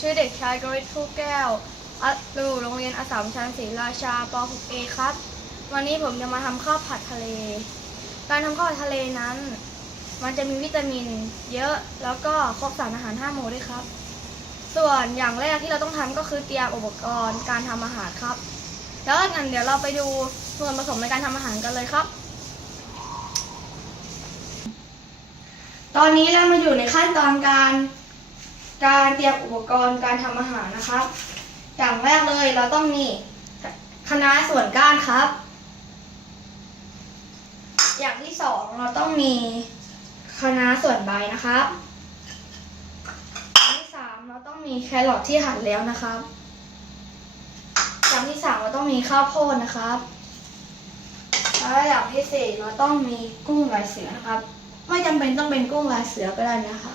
ชื่อเด็กชายกฤษทูแก้วอยู่โรงเรียนอัสสัมชัญศรีราชาป .6A ครับวันนี้ผมจะมาทำข้าวผัดทะเลการทำข้าวผัดทะเลนั้นมันจะมีวิตามินเยอะแล้วก็ครบสารอาหาร5 หมู่ด้วยครับส่วนอย่างแรกที่เราต้องทำก็คือเตรียมอุปกรณ์การทำอาหารครับแล้วงั้นเดี๋ยวเราไปดูส่วนผสมในการทำอาหารกันเลยครับตอนนี้เรามาอยู่ในขั้นตอนการเตรียมอุปกรณ์การทำอาหารนะครับอย่างแรกเลยเราต้องมีคะน้าส่วนก้านครับอย่างที่สองเราต้องมีคะน้าส่วนใบนะครับอย่างที่สามเราต้องมีแครอทที่หั่นแล้วนะครับอย่างที่สามเราต้องมีข้าวโพดนะครับและอย่างที่สี่เราต้องมีกุ้งลายเสือนะครับไม่จำเป็นต้องเป็นกุ้งลายเสือก็ได้นะคะ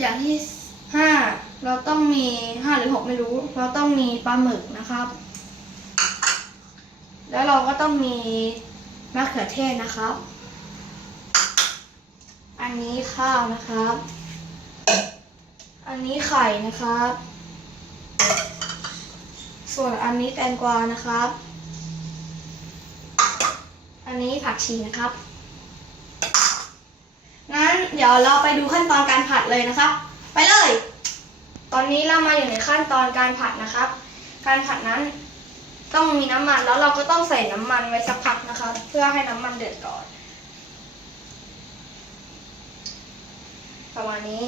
อย่างที่5เราต้องมี5หรือ6ไม่รู้เราต้องมีปลาหมึกนะครับแล้วเราก็ต้องมีมะเขือเทศนะครับอันนี้ข้าวนะครับอันนี้ไข่นะครับส่วนอันนี้แตงกวานะครับอันนี้ผักชีนะครับงั้นเดี๋ยวเราไปดูขั้นตอนการผัดเลยนะครับไปเลยตอนนี้เรามาอยู่ในขั้นตอนการผัดนะครับการผัดนั้นต้องมีน้ำมันแล้วเราก็ต้องใส่น้ำมันไว้สักพักนะครับเพื่อให้น้ำมันเดือดก่อนประมาณนี้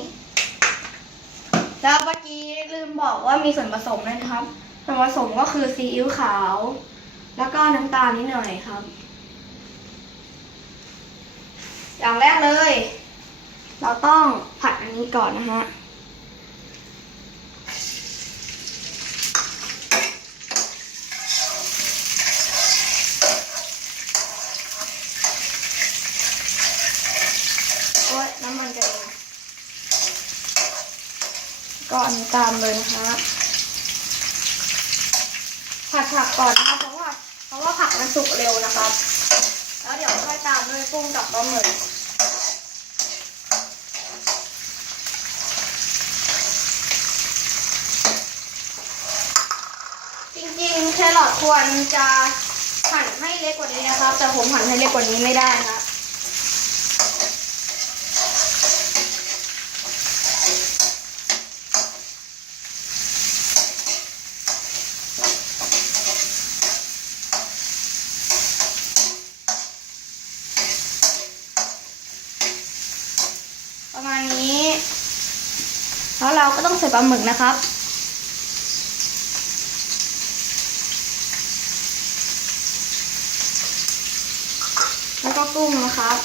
แล้วเมื่อกี้ลืมบอกว่ามีส่วนผสมนะครับส่วนผสมก็คือซีอิ๊วขาวแล้วก็น้ำตาลนิดหน่อยครับอย่างแรกเลยเราต้องผัดอันนี้ก่อนนะฮะโอ๊ยน้ำมันกระเด็นก็อันนี้ตามเลยนะคะผัดผักก่อนนะคะเพราะว่าผักมันสุกเร็วนะครับแล้วเดี๋ยวค่อยตามด้วยกุ้งกับปลาหมึกจริงๆแครอทควรจะหั่นให้เล็กกว่านี้นะครับแต่ผมหั่นให้เล็กกว่านี้ไม่ได้นะประมาณนี้แล้วเราก็ต้องใส่ปลาหมึกนะครับแล้วก็กุ้งนะครับ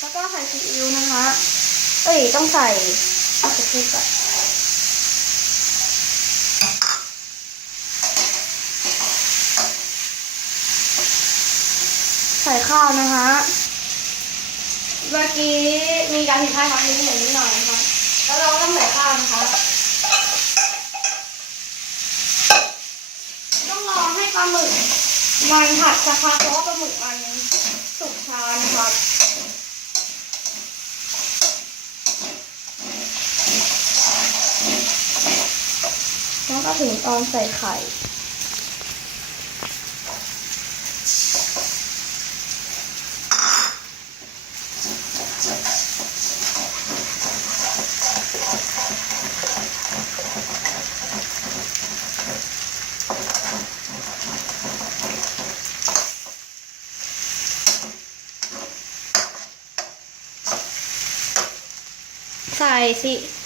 แล้วก็ใส่ซีอิ๊วนะคะต้องใส่มะเขือเทศก่อนใส่ข้าวนะคะเมื่อกี้มีการผิดพลาดครั้งนี้นิดหน่อยนะคะแล้วเราก็ต้องใส่ข้าวนะคะต้องรอให้ปลาหมึกมันผัดสักพักเพราะว่าปลาหมึกมันสุกช้านะคะแล้วก็ถึงตอนใส่ไข่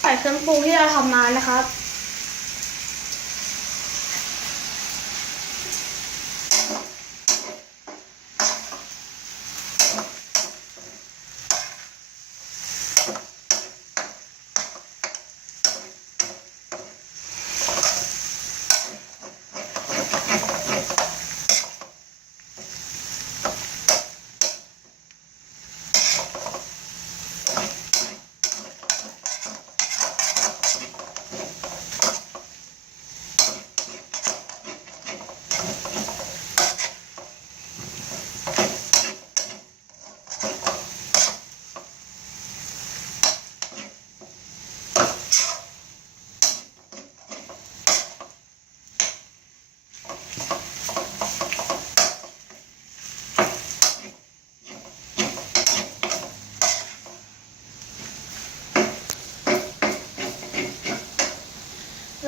ใส่เครื่องปรุงที่เราทำมานะครับ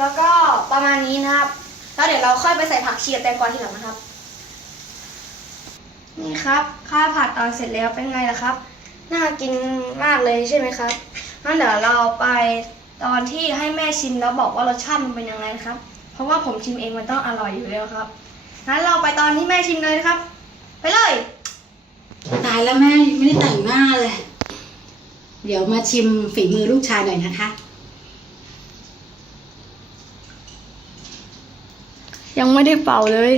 แล้วก็ประมาณนี้นะครับแล้วเดี๋ยวเราค่อยไปใส่ผักชีกับแตงกวาทีหลังนะครับนี่ครับข้าวผัดตอนเสร็จแล้วเป็นไงล่ะครับน่ากินมากเลยใช่ไหมครับงั้นเดี๋ยวเราไปตอนที่ให้แม่ชิมแล้วบอกว่ารสชาติมันเป็นยังไงนะครับเพราะว่าผมชิมเองมันต้องอร่อยอยู่แล้วครับงั้นเราไปตอนที่แม่ชิมเลยนะครับไปเลย ตายแล้วแม่ยังไม่ได้แต่งหน้าเลย เดี๋ยวมาชิมฝีมือลูกชายหน่อยนะคะ ยังไม่ได้เป่าเลย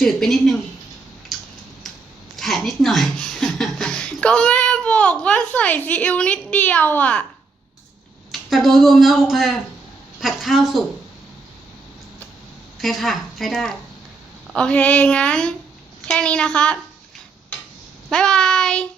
จืดไปนิดนึงแผลนิดหน่อย ก็แม่บอกว่าใส่ซีอิ๊วนิดเดียวอ่ะ แต่โดยรวมแล้วโอเค ผัดข้าวสุกโอเคค่ะ ใช้ได้ โอเค งั้น แค่นี้นะครับ บ๊ายบาย